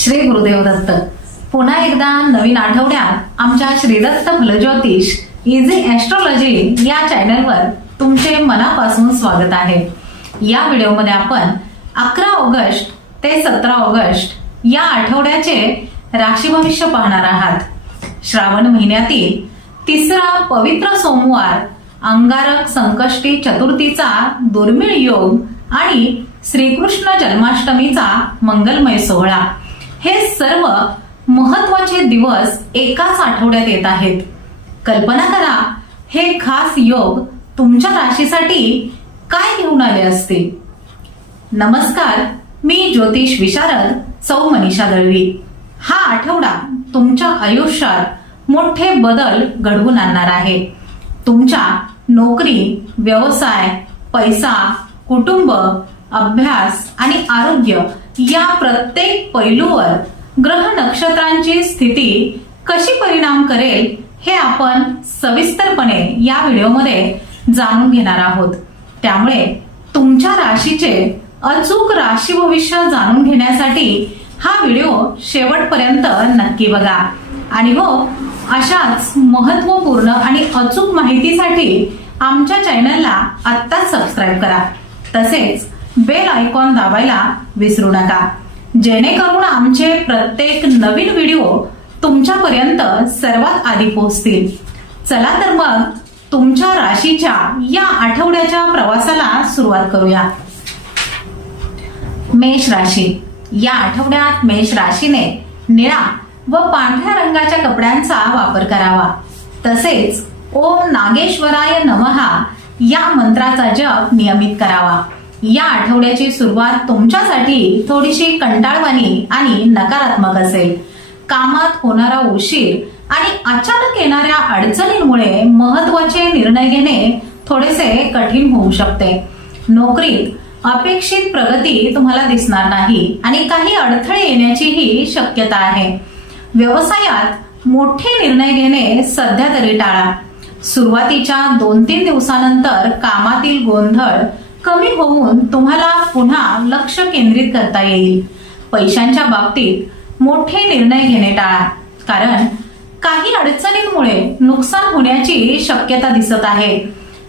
श्री गुरुदेव दत्त पुन्हा एकदा नवीन आठवड्यात आमच्या श्रीदत्त फलज्योतिष इझी ॲस्ट्रॉलॉजी या चॅनलवर तुमचे मनापासून स्वागत आहे. या व्हिडिओमध्ये आपण अकरा ऑगस्ट ते सतरा ऑगस्ट या आठवड्याचे राशी भविष्य पाहणार आहात. श्रावण महिन्यातील तिसरा पवित्र सोमवार अंगारक संकष्टी चतुर्थीचा दुर्मिळ योग आणि श्रीकृष्ण जन्माष्टमीचा मंगलमय सोहळा. हे सर्व महत्त्वाचे दिवस एकाच आठवड्यात येत आहेत. कल्पना करा हे खास योग तुमच्या राशीसाठी काय घेऊन आले असते? नमस्कार मी ज्योतिष विशारद सौ मनीषा दळवी. हा आठवडा तुमच्या आयुष्यात मोठे बदल घडवून आणणार आहे. तुमच्या नोकरी व्यवसाय पैसा कुटुंब अभ्यास आणि आरोग्य या प्रत्येक पैलूवर ग्रह नक्षत्रांची स्थिती कशी परिणाम करेल हे आपण सविस्तरपणे या व्हिडिओमध्ये जाणून घेणार आहोत. त्यामुळे तुमच्या राशीचे अचूक राशी भविष्य जाणून घेण्यासाठी हा व्हिडिओ शेवटपर्यंत नक्की बघा. आणि हो अशाच महत्त्वपूर्ण आणि अचूक माहितीसाठी आमच्या चॅनलला आत्ताच सबस्क्राईब करा. तसेच बेल आयकॉन दाबायला विसरू नका. जेणेकरून आमचे प्रत्येक नवीन व्हिडिओ तुमच्यापर्यंत सर्वात आधी पोहोचतील. चला तर मग तुमच्या राशीच्या या आठवड्याच्या प्रवासाला सुरुवात करूया. मेष राशी. या आठवड्यात मेष राशीने निळा व पांढऱ्या रंगाच्या कपड्यांचा वापर करावा. तसेच ओम नागेश्वराय नमहा या मंत्राचा जप नियमित करावा. या आठवड्याची सुरुवात तुमच्यासाठी थोडीशी कंटाळवाणी आणि नकारात्मक असेल. कामात होणारा उशीर आणि अचानक येणाऱ्या अडचणींमुळे महत्त्वाचे निर्णय घेणे थोडेसे कठीण होऊ शकते. नोकरीत अपेक्षित प्रगती तुम्हाला दिसणार नाही आणि काही अडथळे येण्याचीही शक्यता आहे. व्यवसायात मोठे निर्णय घेणे सध्या तरी टाळा. सुरुवातीच्या दोन तीन दिवसानंतर कामातील गोंधळ कमी होऊन तुम्हाला पुन्हा लक्ष केंद्रित करता येईल. पैशांच्या बाबतीत मोठे निर्णय घेणे टाळा. कारण काही अडचणींमुळे नुकसान होण्याची शक्यता दिसत आहे.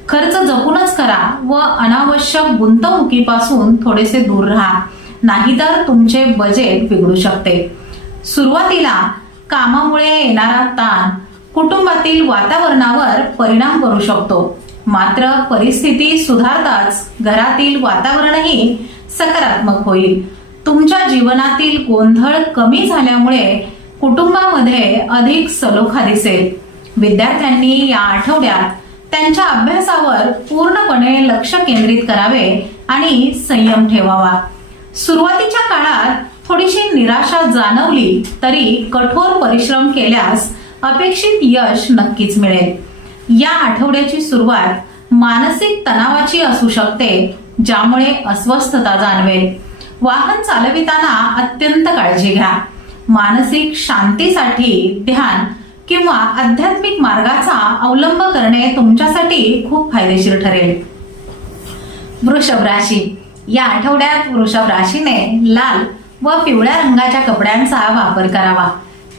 खर्च जपूनच करा व अनावश्यक गुंतवणुकीपासून थोडेसे दूर राहा. नाहीतर तुमचे बजेट बिघडू शकते. सुरुवातीला कामामुळे येणारा ताण कुटुंबातील वातावरणावर परिणाम करू शकतो. मात्र परिस्थिती सुधारताच घरातील वातावरणही सकारात्मक होईल. तुमच्या जीवनातील गोंधळ कमी झाल्यामुळे कुटुंबामध्ये अधिक सलोखा दिसेल. विद्यार्थ्यांनी या आठवड्यात त्यांच्या अभ्यासावर पूर्णपणे लक्ष केंद्रित करावे आणि संयम ठेवावा. सुरुवातीच्या काळात थोडीशी निराशा जाणवली तरी कठोर परिश्रम केल्यास अपेक्षित यश नक्कीच मिळेल. या आठवड्याची सुरुवात मानसिक तणावाची असू शकते ज्यामुळे अस्वस्थता जाणवेल. वाहन चालविताना अत्यंत काळजी घ्या. मानसिक शांतीसाठी ध्यान किंवा आध्यात्मिक मार्गाचा अवलंब करणे तुमच्यासाठी खूप फायदेशीर ठरेल. वृषभ राशी. या आठवड्यात वृषभ राशीने लाल व पिवळ्या रंगाच्या कपड्यांचा वापर करावा.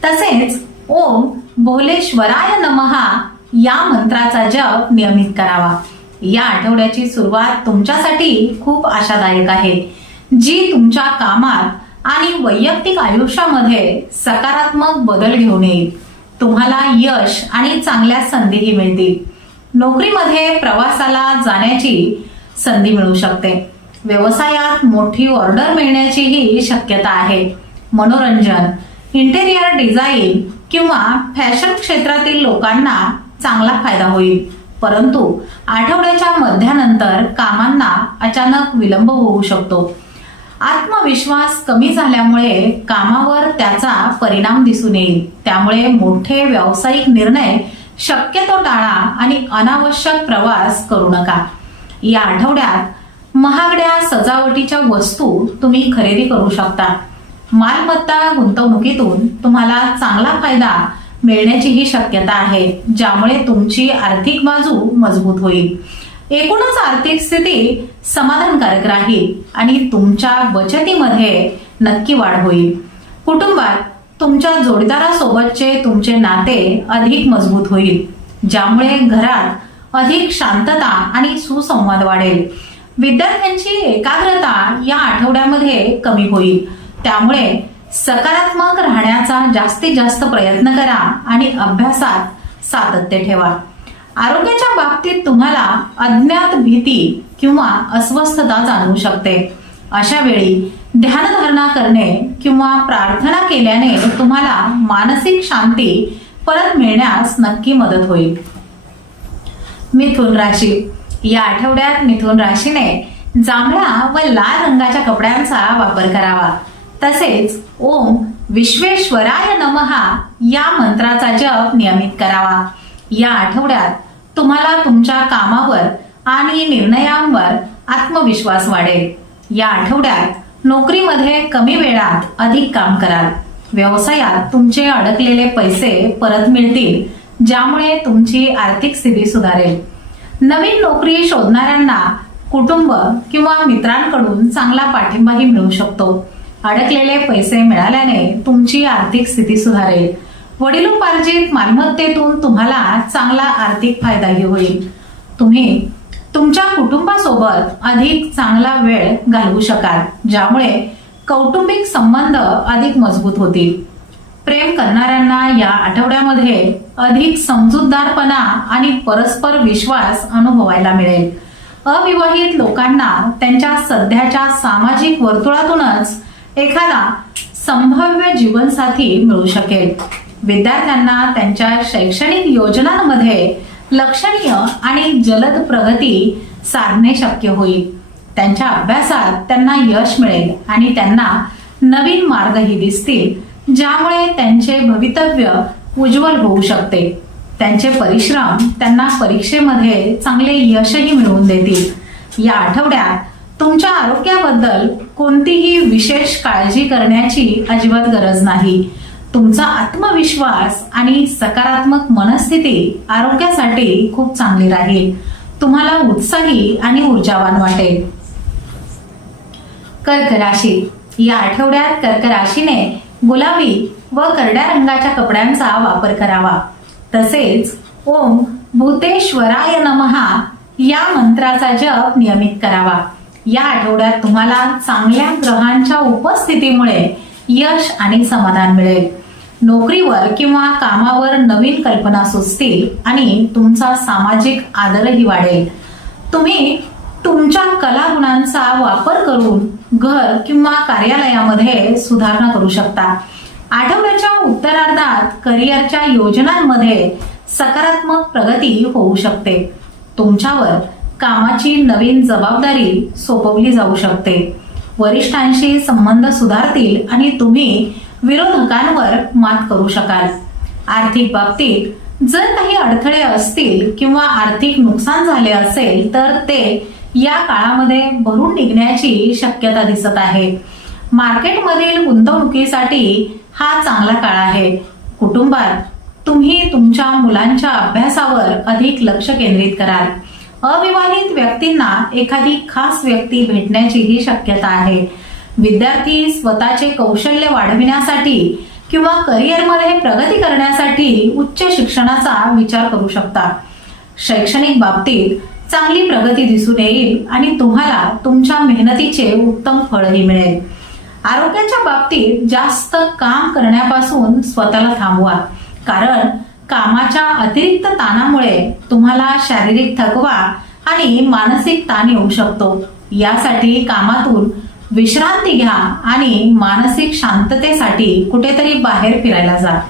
तसेच ओम भोलेश्वराय नमहा या मंत्राचा जप नियमित करावा. या आठवड्याची सुरुवात तुमच्यासाठी खूप आशादायक आहे. जी तुमच्या कामात आणि वैयक्तिक आयुष्यामध्ये सकारात्मक बदल घेऊन येईल. तुम्हाला यश आणि चांगल्या संधीही मिळतील. नोकरीमध्ये प्रवासाला जाण्याची संधी मिळू शकते. व्यवसायात मोठी ऑर्डर मिळण्याचीही शक्यता आहे. मनोरंजन इंटेरियर डिझाईन किंवा फॅशन क्षेत्रातील लोकांना चांगला फायदा होईल. परंतु आठवड्याच्या मध्यानंतर कामांना अचानक विलंब होऊ शकतो. आत्मविश्वास कमी झाल्यामुळे कामावर त्याचा परिणाम दिसून येईल. त्यामुळे मोठे व्यावसायिक निर्णय शक्यतो टाळा आणि अनावश्यक प्रवास करू नका. या आठवड्यात महागड्या सजावटीच्या वस्तू तुम्ही खरेदी करू शकता. मालमत्ता गुंतवणुकीतून तुम्हाला चांगला फायदा मिळण्याचीही शक्यता आहे ज्यामुळे तुमची आर्थिक बाजू मजबूत होईल. एकूणच आर्थिक स्थिती समाधानकारक राहील आणि तुमच्या बचतीमध्ये नक्की वाढ होईल. कुटुंबात तुमच्या जोडीदारासोबतचे तुमचे नाते अधिक मजबूत होईल ज्यामुळे घरात अधिक शांतता आणि सुसंवाद वाढेल. विद्यार्थ्यांची एकाग्रता या आठवड्यामध्ये कमी होईल. त्यामुळे सकारात्मक राहण्याचा जास्तीत जास्त प्रयत्न करा आणि अभ्यासात सातत्य ठेवा. आरोग्याच्या बाबतीत तुम्हाला अज्ञात भीती किंवा अस्वस्थता जाणवू शकते. अशा वेळी ध्यानधारणा करणे किंवा प्रार्थना केल्याने तुम्हाला मानसिक शांती परत मिळण्यास नक्की मदत होईल. मिथुन राशी. या आठवड्यात मिथुन राशीने जांभळा व लाल रंगाच्या कपड्यांचा वापर करावा. तसेच ओम विश्वेश्वराय नमहा या मंत्राचा जप नियमित करावा. या आठवड्यात तुम्हाला तुमच्या कामावर आणि निर्णयांवर आत्मविश्वास वाढेल. या आठवड्यात नोकरीमध्ये कमी वेळात अधिक काम कराल. व्यवसायात तुमचे अडकलेले पैसे परत मिळतील ज्यामुळे तुमची आर्थिक स्थिती सुधारेल. नवीन नोकरी शोधणाऱ्यांना कुटुंब किंवा मित्रांकडून चांगला पाठिंबाही मिळू शकतो. अडकलेले पैसे मिळाल्याने तुमची आर्थिक स्थिती सुधारेल. वडिलोपार्जित मालमत्तेतून तुम्हाला चांगला आर्थिक फायदाही होईल. तुम्ही तुमच्या कुटुंबासोबत अधिक चांगला वेळ घालवू शकाल ज्यामुळे कौटुंबिक संबंध अधिक मजबूत होतील. प्रेम करणाऱ्यांना या आठवड्यामध्ये अधिक समजूतदारपणा आणि परस्पर विश्वास अनुभवायला मिळेल. अविवाहित लोकांना त्यांच्या सध्याच्या सामाजिक वर्तुळातूनच एखादा संभाव्य जीवनसाथी मिळू शकेल. विद्यार्थ्यांना त्यांच्या शैक्षणिक योजनांमध्ये लक्षणीय आणि जलद प्रगती साधणे शक्य होईल. त्यांच्या अभ्यासात त्यांना यश मिळेल आणि त्यांना नवीन मार्गही दिसतील ज्यामुळे त्यांचे भवितव्य उज्ज्वल होऊ शकते. त्यांचे परिश्रम त्यांना परीक्षेमध्ये चांगले यशही मिळवून देतील. या आठवड्यात आरोग्याबद्दल कोणतीही विशेष काळजी करण्याची अजिबात गरज नाही. तुमचा आत्मविश्वास आणि सकारात्मक मनस्थिती आरोग्यासाठी खूप चांगली राहील. तुम्हाला उत्साही आणि ऊर्जावान वाटेल. कर्क राशी. या आठवड्यात कर्क राशीने गुलाबी व करड्या रंगाच्या कपड्यांचा वापर करावा. तसेच ओम भूतेश्वराय नमहा या मंत्राचा जप नियमित करावा. या आठवड्यात तुम्हाला चांगल्या ग्रहांच्या उपस्थितीमुळे यश आणि समाधान मिळेल. नोकरीवर किंवा कामावर नवीन कल्पना सुचतील आणि तुमचा सामाजिक आदरही वाढेल. तुम्ही तुमच्या कलागुणांचा वापर करून घर किंवा कार्यालयामध्ये सुधारणा करू शकता. आठवड्याच्या उत्तरार्धात करिअरच्या योजनांमध्ये सकारात्मक प्रगती होऊ शकते. तुमच्यावर कामाची नवीन जबाबदारी सोपवली जाऊ शकते. वरिष्ठांशी संबंध सुधारतील आणि तुम्ही विरोधकांवर मात करू शकाल. आर्थिक बाबतीत जर काही अडथळे असतील किंवा आर्थिक नुकसान झाले असेल तर ते या काळामध्ये भरून निघण्याची शक्यता दिसत आहे. मार्केटमधील गुंतवणुकीसाठी हा चांगला काळ आहे. कुटुंबात तुम्ही तुमच्या मुलांच्या अभ्यासावर अधिक लक्ष केंद्रित कराल. अविवाहित व्यक्तींना एखादी खास व्यक्ती भेटण्याचीही शक्यता आहे. विद्यार्थी स्वतःचे कौशल्य वाढविण्यासाठी किंवा करिअरमध्ये प्रगती करण्यासाठी उच्च शिक्षणाचा विचार करू शकता. शैक्षणिक बाबतीत चांगली प्रगती दिसून येईल आणि तुम्हाला तुमच्या मेहनतीचे उत्तम फळही मिळेल. आरोग्याच्या बाबतीत जास्त काम करण्यापासून स्वतःला थांबवा. कारण कामाच्या अतिरिक्त ताणामुळे तुम्हाला शारीरिक थकवा आणि मानसिक ताण येऊ शकतो. यासाठी कामातून विश्रांती घ्या आणि मानसिक शांततेसाठी कुठेतरी बाहेर फिरायला जा.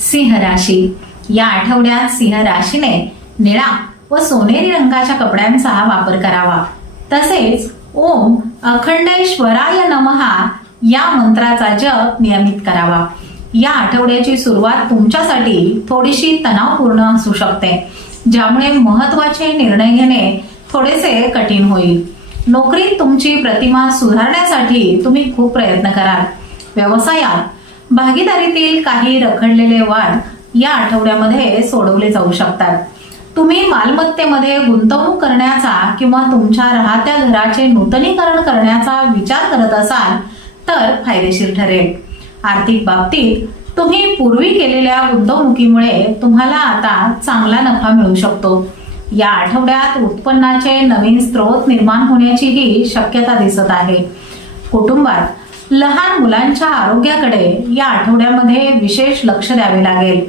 सिंह राशी. या आठवड्यात सिंह राशीने निळा व सोनेरी रंगाच्या कपड्यांचा वापर करावा. तसेच ओम अखंडेश्वराय नमहा या मंत्राचा जप नियमित करावा. या आठवड्याची सुरुवात तुमच्यासाठी थोडीशी तणावपूर्ण असू शकते ज्यामुळे महत्त्वाचे निर्णय घेणे थोडेसे कठीण होईल. नोकरीत तुमची प्रतिमा सुधारण्यासाठी तुम्ही खूप प्रयत्न कराल. व्यवसायात भागीदारीतील काही रखडलेले वाद या आठवड्यामध्ये सोडवले जाऊ शकतात. तुम्ही मालमत्तेमध्ये गुंतवणूक करण्याचा किंवा तुमच्या राहत्या घराचे नूतनीकरण करण्याचा विचार करत असाल तर फायदेशीर ठरेल. आर्थिक बाबतीत तुम्ही पूर्वी केलेल्या गुंतवणुकीमुळे तुम्हाला आता चांगला नफा मिळू शकतो. या आठवड्यात उत्पन्नाचे नवीन स्रोत निर्माण होण्याचीही शक्यता दिसत आहे. कुटुंबात लहान मुलांच्या आरोग्याकडे या आठवड्यामध्ये विशेष लक्ष द्यावे लागेल.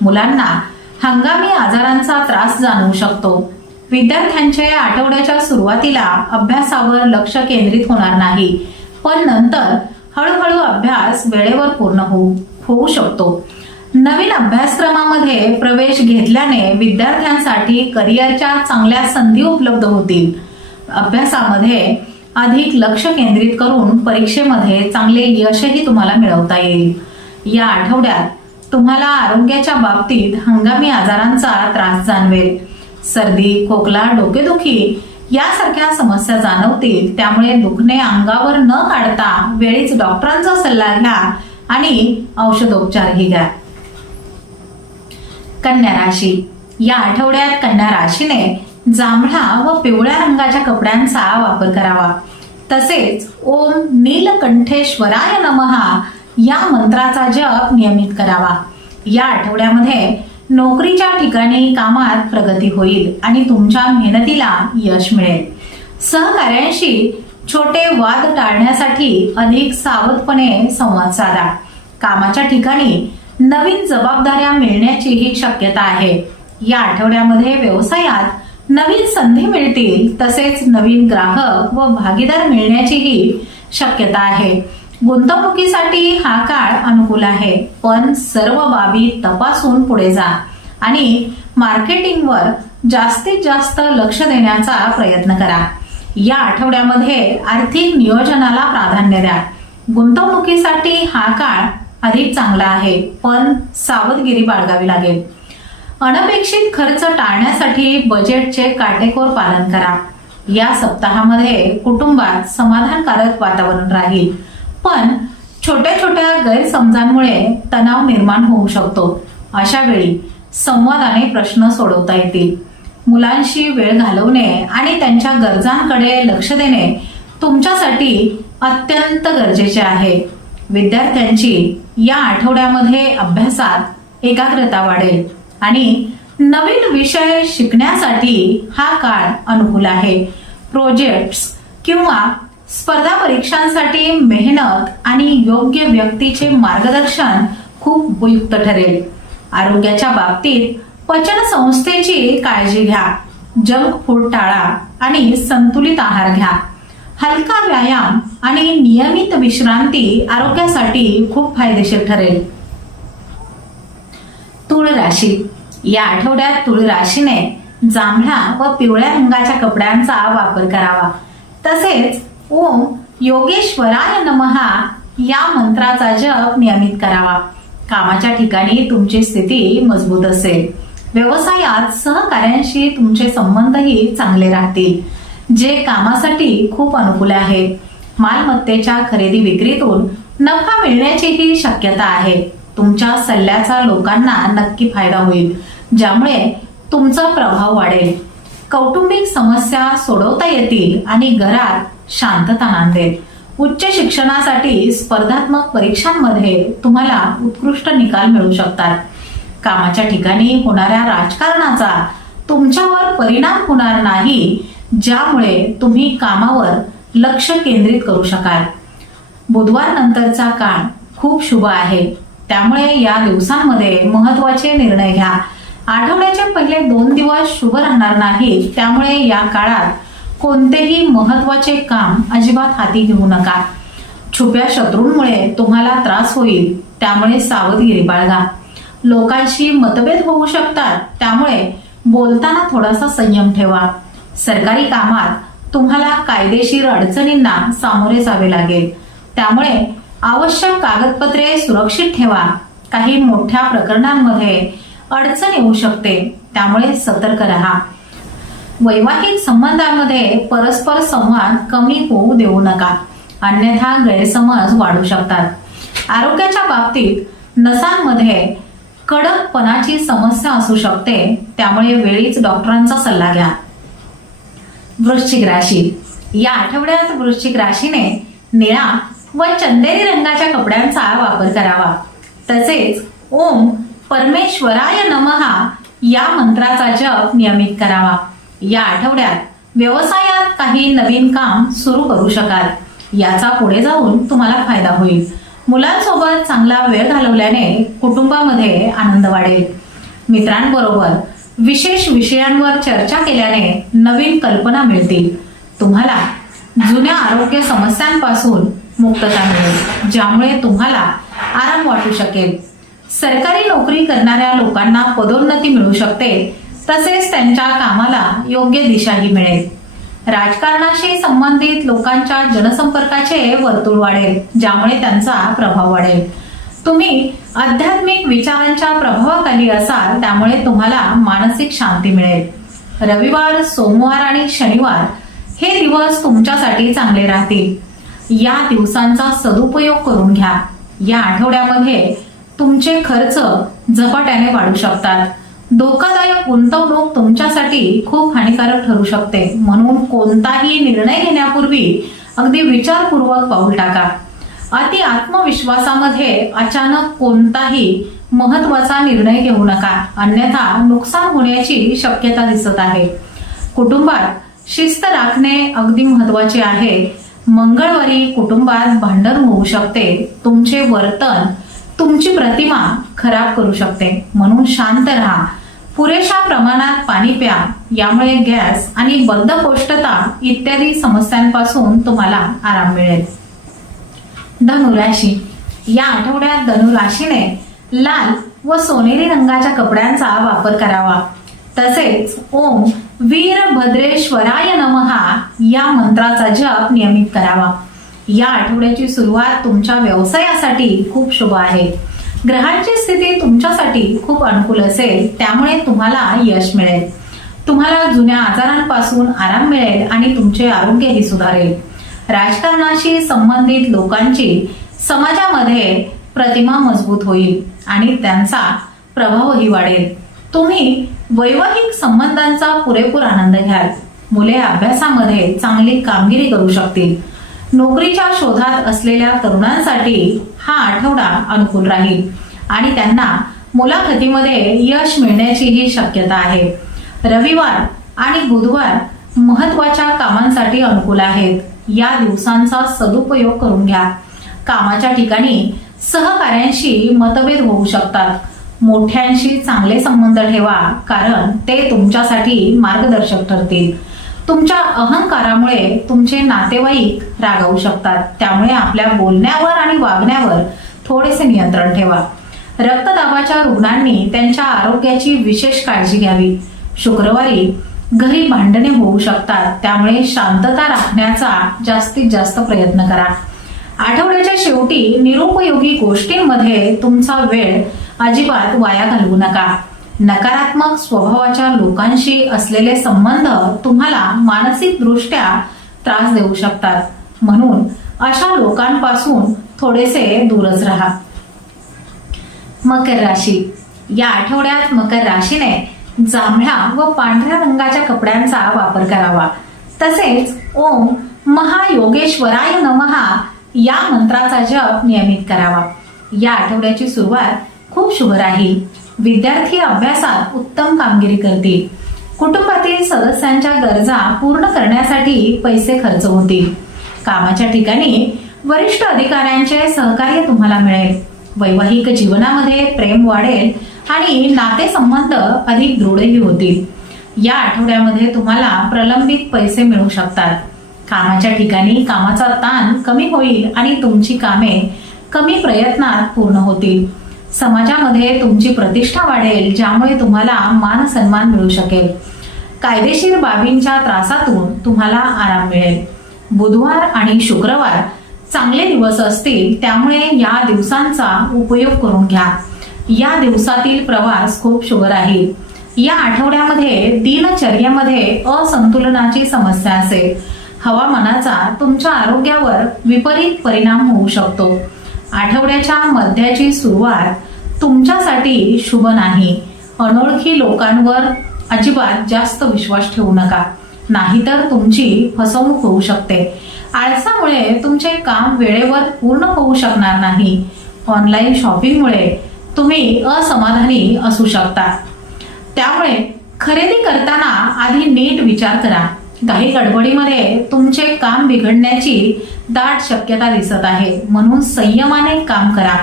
मुलांना हंगामी आजारांचा त्रास जाणवू शकतो. विद्यार्थ्यांचे आठवड्याच्या सुरुवातीला अभ्यासावर लक्ष केंद्रित होणार नाही. पण नंतर हळूहळू अभ्यास वेळेवर पूर्ण होऊ होऊ शकतो. नवीन अभ्यासक्रमामध्ये प्रवेश घेतल्याने विद्यार्थ्यांसाठी करिअरच्या चांगल्या संधी उपलब्ध होतील. अभ्यासामध्ये अधिक लक्ष केंद्रित करून परीक्षेमध्ये चांगले यशही तुम्हाला मिळवता येईल. या आठवड्यात तुम्हाला आरोग्याच्या बाबतीत हंगामी आजारांचा त्रास जाणवेल. सर्दी खोकला डोकेदुखी यासारख्या समस्या जाणवतील त्यामुळे दुखणे अंगावर न काढता वेळीच डॉक्टरांचा सल्ला घ्या आणि औषधोपचारही घ्या. कन्या राशी. या आठवड्यात कन्या राशीने जांभळा व पिवळ्या रंगाच्या कपड्यांचा वापर करावा. तसेच ओम नीलकंठेश्वराय नमहा या मंत्राचा जप नियमित करावा. या आठवड्यामध्ये नोकरीच्या ठिकाणी कामात प्रगती होईल आणि तुमच्या मेहनतीला यश मिळेल. सहकार्यांशी छोटे वाद टाळण्यासाठी अधिक सावधपणे संवाद साधा. कामाच्या ठिकाणी नवीन जबाबदाऱ्या मिळण्याचीही शक्यता आहे. या आठवड्यामध्ये व्यवसायात नवीन संधी मिळतील तसेच नवीन ग्राहक व भागीदार मिळण्याचीही शक्यता आहे. गुंतवणुकीसाठी हा काळ अनुकूल आहे. पण सर्व बाबी तपासून पुढे जा आणि मार्केटिंगवर जास्तीत जास्त लक्ष देण्याचा प्रयत्न करा. या आठवड्यामध्ये आर्थिक नियोजनाला प्राधान्य द्या. गुंतवणुकीसाठी हा काळ अधिक चांगला आहे पण सावधगिरी बाळगावी लागेल. अनपेक्षित खर्च टाळण्यासाठी बजेटचे काटेकोर पालन करा. या सप्ताहामध्ये कुटुंबात समाधानकारक वातावरण राहील. पण छोट्या छोट्या गैरसमजांमुळे तणाव निर्माण होऊ शकतो. अशा वेळी संवादाने प्रश्न सोडवता येतील. मुलांशी वेळ घालवणे आणि त्यांच्या गरजांकडे लक्ष देणे तुमच्यासाठी अत्यंत गरजेचे आहे. विद्यार्थ्यांची या आठवड्यामध्ये अभ्यासात एकाग्रता वाढेल आणि नवीन विषय शिकण्यासाठी हा काळ अनुकूल आहे. प्रोजेक्ट्स किंवा स्पर्धा परीक्षांसाठी मेहनत आणि योग्य व्यक्तीचे मार्गदर्शन खूप उपयुक्त ठरेल. आरोग्याच्या बाबतीत पचन संस्थेची काळजी घ्या. जंक फूड टाळा आणि संतुलित आहार घ्या. हलका व्यायाम आणि नियमित विश्रांती आरोग्यासाठी खूप फायदेशीर ठरेल. तुळ राशी या आठवड्यात तुळ राशीने जांभळा व पिवळ्या रंगाच्या कपड्यांचा वापर करावा. तसेच ओम योगेश्वराय नमहा या मंत्राचा जप नियमित करावा. कामाच्या ठिकाणी तुमची स्थिती मजबूत असेल. व्यवसायात सहकार्यांशी तुमचे संबंधही चांगले राहतील. जे कामासाठी खूप अनुकूल आहे. मालमत्तेच्या खरेदी विक्रीतून नफा मिळण्याचीही शक्यता आहे. तुमच्या सल्ल्याचा लोकांना नक्की फायदा होईल. ज्यामुळे तुमचा प्रभाव वाढेल. कौटुंबिक समस्या सोडवता येतील आणि घरात शांतता नांदेल. उच्च शिक्षणासाठी स्पर्धात्मक परीक्षांमध्ये तुम्हाला उत्कृष्ट निकाल मिळू शकतात. कामाच्या ठिकाणी होणाऱ्या राजकारणाचा तुमच्यावर परिणाम होणार नाही ज्यामुळे तुम्ही कामावर लक्ष केंद्रित करू शकाल. बुधवार नंतरचा काळ खूप शुभ आहे. त्यामुळे या दिवसांमध्ये महत्त्वाचे निर्णय घ्या. आठवड्याचे पहिले दोन दिवस शुभ राहणार नाहीत त्यामुळे या काळात कोणतेही महत्त्वाचे काम अजिबात हाती घेऊ नका. छुप्या शत्रूंमुळे तुम्हाला त्रास होईल त्यामुळे सावधगिरी बाळगा. लोकांशी मतभेद होऊ शकतात त्यामुळे बोलताना थोडासा संयम ठेवा. सरकारी कामात तुम्हाला कायदेशीर अडचणींना सामोरे जावे लागेल. त्यामुळे आवश्यक कागदपत्रे सुरक्षित ठेवा. काही मोठ्या प्रकरणांमध्ये अडचण येऊ शकते त्यामुळे सतर्क राहा. वैवाहिक संबंधामध्ये परस्पर संवाद कमी होऊ देऊ नका. अन्यथा गैरसमज वाढू शकतात. आरोग्याच्या बाबतीत नसांमध्ये कडकपणाची समस्या असू शकते त्यामुळे वेळीच डॉक्टरांचा सल्ला घ्या. वृश्चिक राशी. या आठवड्यात वृश्चिक राशीने निळा व चंदेरी रंगाच्या कपड्यांचा वापर करावा. तसेच ओम परमेश्वराय नमहा या मंत्राचा जप नियमित करावा. या आठवड्यात व्यवसायात काही नवीन काम सुरू करू शकाल. याचा पुढे जाऊन तुम्हाला फायदा होईल. मुलांसोबत चांगला वेळ घालवल्याने कुटुंबामध्ये आनंद वाढेल. मित्रांबरोबर विशेष विषयांवर चर्चा केल्याने नवीन कल्पना मिळतील. तुम्हाला जुन्या आरोग्य समस्यांपासून मुक्तता मिळेल ज्यामुळे तुम्हाला आराम वाटू शकेल. सरकारी नोकरी करणाऱ्या लोकांना पदोन्नती मिळू शकते तसेच त्यांच्या कामाला योग्य दिशाही मिळेल. राजकारणाशी संबंधित लोकांच्या जनसंपर्काचे वर्तुळ वाढेल ज्यामुळे त्यांचा प्रभाव वाढेल. तुम्ही आध्यात्मिक विचारांच्या प्रभावाखाली असाल त्यामुळे तुम्हाला मानसिक शांती मिळेल. रविवार सोमवार आणि शनिवार हे दिवस तुमच्यासाठी चांगले राहतील. या दिवसांचा सदुपयोग करून घ्या. या आठवड्यामध्ये तुमचे खर्च झपाट्याने वाढू शकतात. धोकादायक गुंतवणूक तुमच्यासाठी खूप हानिकारक ठरू शकते. म्हणून कोणताही निर्णय घेण्यापूर्वी अगदी विचारपूर्वक पाऊल टाका. अति आत्मविश्वासामध्ये अचानक कोणताही महत्त्वाचा निर्णय घेऊ नका. अन्यथा नुकसान होण्याची शक्यता दिसत आहे. कुटुंबात शिस्त राखणे अगदी महत्त्वाचे आहे. मंगळवारी कुटुंबात भांडण होऊ शकते. तुमचे वर्तन तुमची प्रतिमा खराब करू शकते. म्हणून शांत राहा. पुरेशा प्रमाणात पाणी प्या यामुळे गॅस आणि बद्धकोष्ठता इत्यादी समस्यांपासून तुम्हाला आराम मिळेल. धनुराशी. या आठवड्यात धनुराशीने लाल व सोनेरी रंगाच्या कपड्यांचा वापर करावा. तसेच ओम वीरभद्रेश्वराय नमहा या मंत्राचा जप नियमित करावा. या आठवड्याची सुरुवात तुमच्या व्यवसायासाठी खूप शुभ आहे. ग्रहांची स्थिती तुमच्यासाठी खूप अनुकूल असेल त्यामुळे तुम्हाला यश मिळेल. तुम्हाला जुन्या आजारांपासून आराम मिळेल आणि तुमचे आरोग्यही सुधारेल. राजकारणाशी संबंधित लोकांची समाजामध्ये प्रतिमा मजबूत होईल आणि त्यांचा प्रभावही वाढेल. तुम्ही वैवाहिक संबंधांचा पुरेपूर आनंद घ्याल. मुले अभ्यासामध्ये चांगली कामगिरी करू शकतील. नोकरीच्या शोधात असलेल्या तरुणांसाठी हा आठवडा अनुकूल राहील. आणि त्यांना मुलाखतीमध्ये यश मिळण्याचीही शक्यता आहे. रविवार आणि बुधवार महत्त्वाच्या कामांसाठी अनुकूल आहेत. या दिवसांचा सदुपयोग करून घ्या. कामाच्या ठिकाणी सहकाऱ्यांशी मतभेद होऊ शकतात. मोठ्यांशी चांगले संबंध ठेवा कारण ते तुमच्यासाठी मार्गदर्शक ठरतील. तुमच्या अहंकारामुळे तुमचे नातेवाईक रागावू शकतात. त्यामुळे आपल्या बोलण्यावर आणि वागण्यावर थोडेसे नियंत्रण ठेवा. रक्तदाबाच्या रुग्णांनी त्यांच्या आरोग्याची विशेष काळजी घ्यावी. शुक्रवारी घरी भांडणे होऊ शकतात. त्यामुळे शांतता राखण्याचा जास्तीत जास्त प्रयत्न करा. आठवड्याच्या शेवटी निरुपयोगी गोष्टींमध्ये तुमचा वेळ अजिबात वाया घालवू नका. नकारात्मक स्वभावाच्या लोकांशी असलेले संबंध तुम्हाला मानसिक दृष्ट्या त्रास देऊ शकतात. म्हणून अशा लोकांपासून थोडेसे दूरच राहा. मकर राशी. या आठवड्यात मकर राशीने जांभळ्या व पांढऱ्या रंगाच्या कपड्यांचा वापर करावा. तसेच ओम महायोगेश्वराय नमहा या मंत्राचा जप नियमित करावा. या आठवड्याची सुरुवात खूप शुभ राहील. विद्यार्थी अभ्यासात उत्तम कामगिरी करतील. कुटुंबातील सदस्यांच्या गरजा पूर्ण करण्यासाठी पैसे खर्च होतील. कामाच्या ठिकाणी वरिष्ठ अधिकाऱ्यांचे सहकार्य तुम्हाला मिळेल. वैवाहिक जीवनामध्ये प्रेम वाढेल आणि नातेसंबंध अधिक दृढही होतील. या आठवड्यामध्ये तुम्हाला प्रलंबित पैसे मिळू शकतात. कामाच्या ठिकाणी कामाचा ताण कमी होईल आणि तुमची कामे कमी प्रयत्नात पूर्ण होतील. समाजामध्ये तुमची प्रतिष्ठा वाढेल ज्यामुळे तुम्हाला मान सन्मान मिळू शकेल. कायदेशीर बाबींच्या त्रासातून तुम्हाला आराम मिळेल. बुधवार आणि शुक्रवार चांगले दिवस असतील त्यामुळे या दिवसांचा उपयोग करून घ्या. या दिवसातील प्रवास खूप शुभ राहील. या आठवड्यामध्ये दिनचर्येमध्ये असंतुलनाची समस्या असेल. हवामानाचा तुमच्या आरोग्यावर विपरीत परिणाम होऊ शकतो. आठवड्याच्या मध्याची सुरुवात तुमच्यासाठी शुभ नाही. अनोळखी लोकांवर अजिबात जास्त विश्वास ठेवू नका. नाहीतर तुमची फसवणूक होऊ शकते. आळसामुळे तुमचे काम वेळेवर पूर्ण होऊ शकणार नाही. ऑनलाईन शॉपिंगमुळे तुम्ही असमाधानी असू शकता. त्यामुळे खरेदी करताना आधी नीट विचार करा. काही गडबडीमध्ये तुमचे काम बिघडण्याची दाट शक्यता दिसत आहे. म्हणून संयमाने काम करा.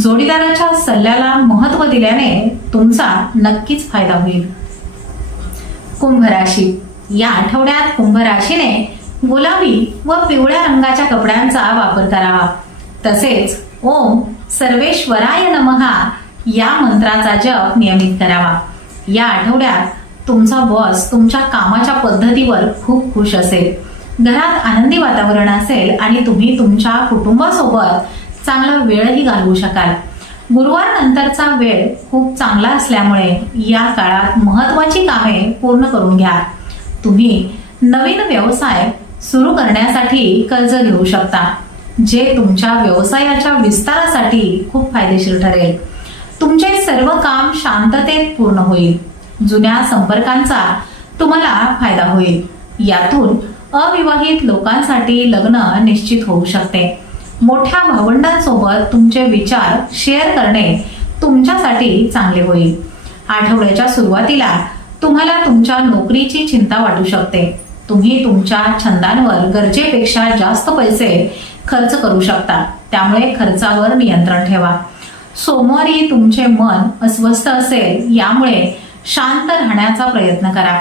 जोडीदाराच्या सल्ल्याला महत्त्व दिल्याने तुमचा नक्कीच फायदा होईल. कुंभ राशी या आठवड्यात कुंभ राशीने गुलाबी व पिवळ्या रंगाच्या कपड्यांचा वापर करावा. तसेच ओम सर्वेश्वराय नमहा या मंत्राचा जप नियमित करावा. या आठवड्यात तुमचा बॉस तुमच्या कामाच्या पद्धतीवर खूप खुश असेल. घरात आनंदी वातावरण असेल आणि तुम्ही तुमच्या कुटुंबासोबत चांगला वेळही घालवू शकाल. गुरुवार नंतरचा वेळ खूप चांगला असल्यामुळे या काळात महत्वाची कामे पूर्ण करून घ्या. तुम्ही नवीन व्यवसाय सुरू करण्यासाठी कर्ज घेऊ शकता जे तुमच्या व्यवसायाच्या विस्तारासाठी खूप फायदेशीर ठरेल. तुमचे सर्व काम शांततेत पूर्ण होईल. जुन्या संपर्कांचा तुम्हाला फायदा होईल. यातून अविवाहित लोकांसाठी लग्न निश्चित होऊ शकते. मोठ्या भावंडांसोबत तुमचे विचार शेअर करणे तुमच्यासाठी चांगले होईल. आठवड्याच्या सुरुवातीला तुम्हाला तुमच्या नोकरीची चिंता वाटू शकते. तुम्ही तुमच्या छंदांवर गरजेपेक्षा जास्त पैसे खर्च करू शकता. त्यामुळे खर्चावर नियंत्रण ठेवा. सोमवारी तुमचे मन अस्वस्थ असेल यामुळे शांत राहण्याचा प्रयत्न करा.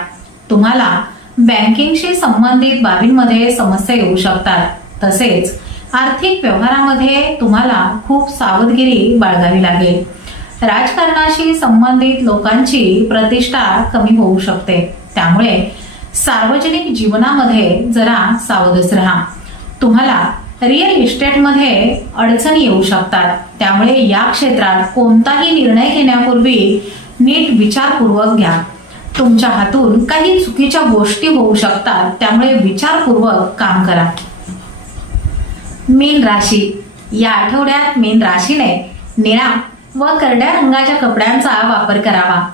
तुम्हाला बँकिंगशी संबंधित बाबींमध्ये समस्या येऊ शकतात. तसेच आर्थिक व्यवहारामध्ये तुम्हाला खूप सावधगिरी बाळगावी लागेल. राजकारणाशी संबंधित लोकांची प्रतिष्ठा कमी होऊ शकते. त्यामुळे सार्वजनिक जीवनामध्ये जरा सावधच राहा. तुम्हाला रिअल इस्टेटमध्ये अडचणी येऊ शकतात. त्यामुळे या क्षेत्रात कोणताही निर्णय घेण्यापूर्वी नीट विचारपूर्वक घ्या. तुमच्या हातून काही चुकीच्या गोष्टी होऊ शकतात त्यामुळे विचारपूर्वक काम करा. मीन राशी. या आठवड्यात मीन राशीने निळा व करड्या रंगाच्या कपड्यांचा वापर करावा.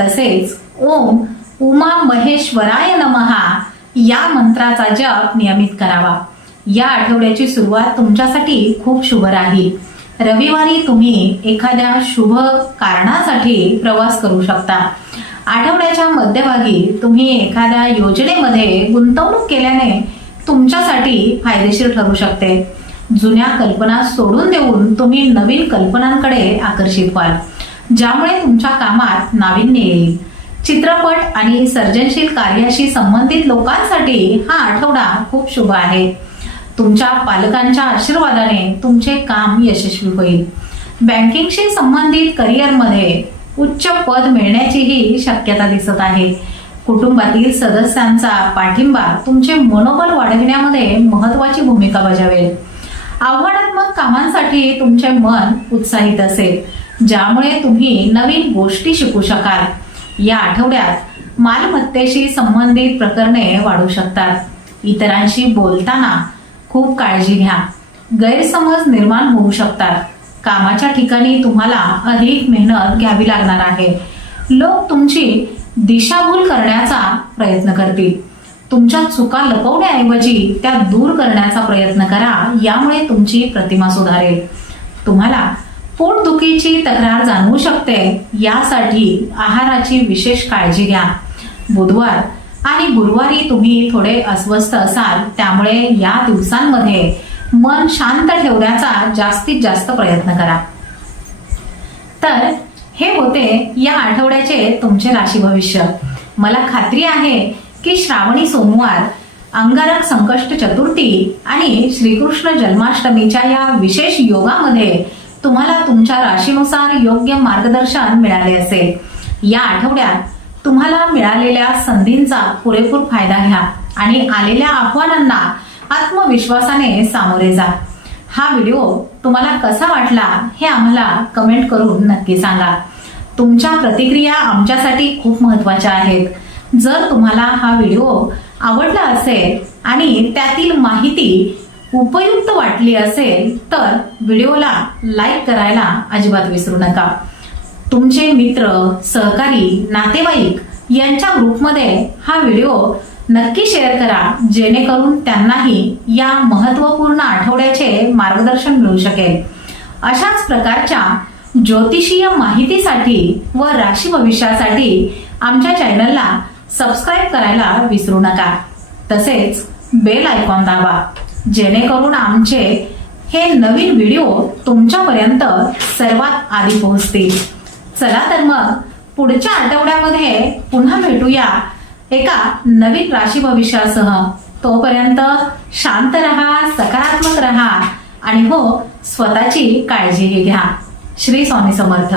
तसेच ओम उमा महेश्वराय नमहा या मंत्राचा जप नियमित करावा. या आठवड्याची सुरुवात तुमच्यासाठी खूप शुभ राहील. रविवारी तुम्ही एखाद्या शुभ कारणासाठी प्रवास करू शकता. आठवड्याच्या मध्यभागी तुम्ही एखाद्या योजनेमध्ये गुंतवणूक केल्याने तुमच्यासाठी फायदेशीर ठरू शकते. जुन्या कल्पना सोडून देऊन तुम्ही नवीन कल्पनांकडे आकर्षित व्हाल ज्यामुळे तुमच्या कामात नाविन्य येईल. चित्रपट आणि सर्जनशील कार्याशी संबंधित लोकांसाठी हा आठवडा खूप शुभ आहे. तुमच्या पालकांच्या आशीर्वादाने तुमचे काम यशस्वी होईल. बँकिंगशी संबंधित करिअरमध्ये उच्च पद मिळण्याचीही शक्यता दिसत आहे. कुटुंबातील सदस्यांचा पाठिंबा तुमचे मनोबल वाढविण्यामध्ये महत्वाची भूमिका बजावेल. आव्हानात्मक कामांसाठी तुमचे मन उत्साहित असेल ज्यामुळे तुम्ही नवीन गोष्टी शिकू शकाल. या आठवड्यात मालमत्तेशी संबंधित प्रकरणे वाढू शकतात. इतरांशी बोलताना खूप काळजी घ्या. गैरसमज निर्माण होऊ शकतात. कामाच्या ठिकाणी तुम्हाला अधिक मेहनत घ्यावी लागणार आहे. लोक तुमची दिशाभूल करण्याचा प्रयत्न करतील. तुमच्या चुका लपवण्याऐवजी त्या दूर करण्याचा प्रयत्न करा यामुळे तुमची प्रतिमा सुधारेल. तुम्हाला पोटदुखीची तक्रार जाणवू शकते. यासाठी आहाराची विशेष काळजी घ्या. बुधवार आणि गुरुवारी तुम्ही थोडे अस्वस्थ असाल त्यामुळे या दिवसांमध्ये मन शांत ठेवण्याचा जास्तीत जास्त प्रयत्न करा. तर हे होते या आठवड्याचे तुमचे राशी भविष्य. मला खात्री आहे की श्रावणी सोमवार अंगारक संकष्ट चतुर्थी आणि श्रीकृष्ण जन्माष्टमीच्या या विशेष योगामध्ये तुम्हाला तुमच्या राशीनुसार योग्य मार्गदर्शन मिळाले असेल. या आठवड्यात तुम्हाला मिळालेल्या संधींचा पुरेपूर फायदा घ्या आणि आलेल्या आव्हानांना आत्मविश्वासाने सामोरे जा. हा व्हिडिओ तुम्हाला कसा वाटला हे आम्हाला कमेंट करून नक्की सांगा. तुमच्या प्रतिक्रिया आमच्यासाठी खूप महत्त्वाच्या आहेत. जर तुम्हाला हा व्हिडिओ आवडला असेल आणि त्यातील माहिती उपयुक्त वाटली असेल तर व्हिडिओला लाईक करायला अजिबात विसरू नका. तुमचे मित्र सहकारी नातेवाईक यांच्या ग्रुपमध्ये हा व्हिडिओ नक्की शेअर करा जेणेकरून त्यांनाही या महत्त्वपूर्ण आठवड्याचे मार्गदर्शन मिळू शकेल. अशाच प्रकारच्या ज्योतिषीय माहितीसाठी व राशी भविष्यासाठी आमच्या चॅनलला सबस्क्राईब करायला विसरू नका. तसेच बेल आयकॉन दाबा जेणेकरून आमचे हे नवीन व्हिडिओ तुमच्यापर्यंत सर्वात आधी पोहोचतील. चला तर मग पुढच्या आठवड्यामध्ये पुन्हा भेटूया एका नवीन राशी भविष्यासह. तोपर्यंत शांत रहा सकारात्मक रहा आणि हो स्वतःची काळजीही घ्या. श्री स्वामी समर्थ.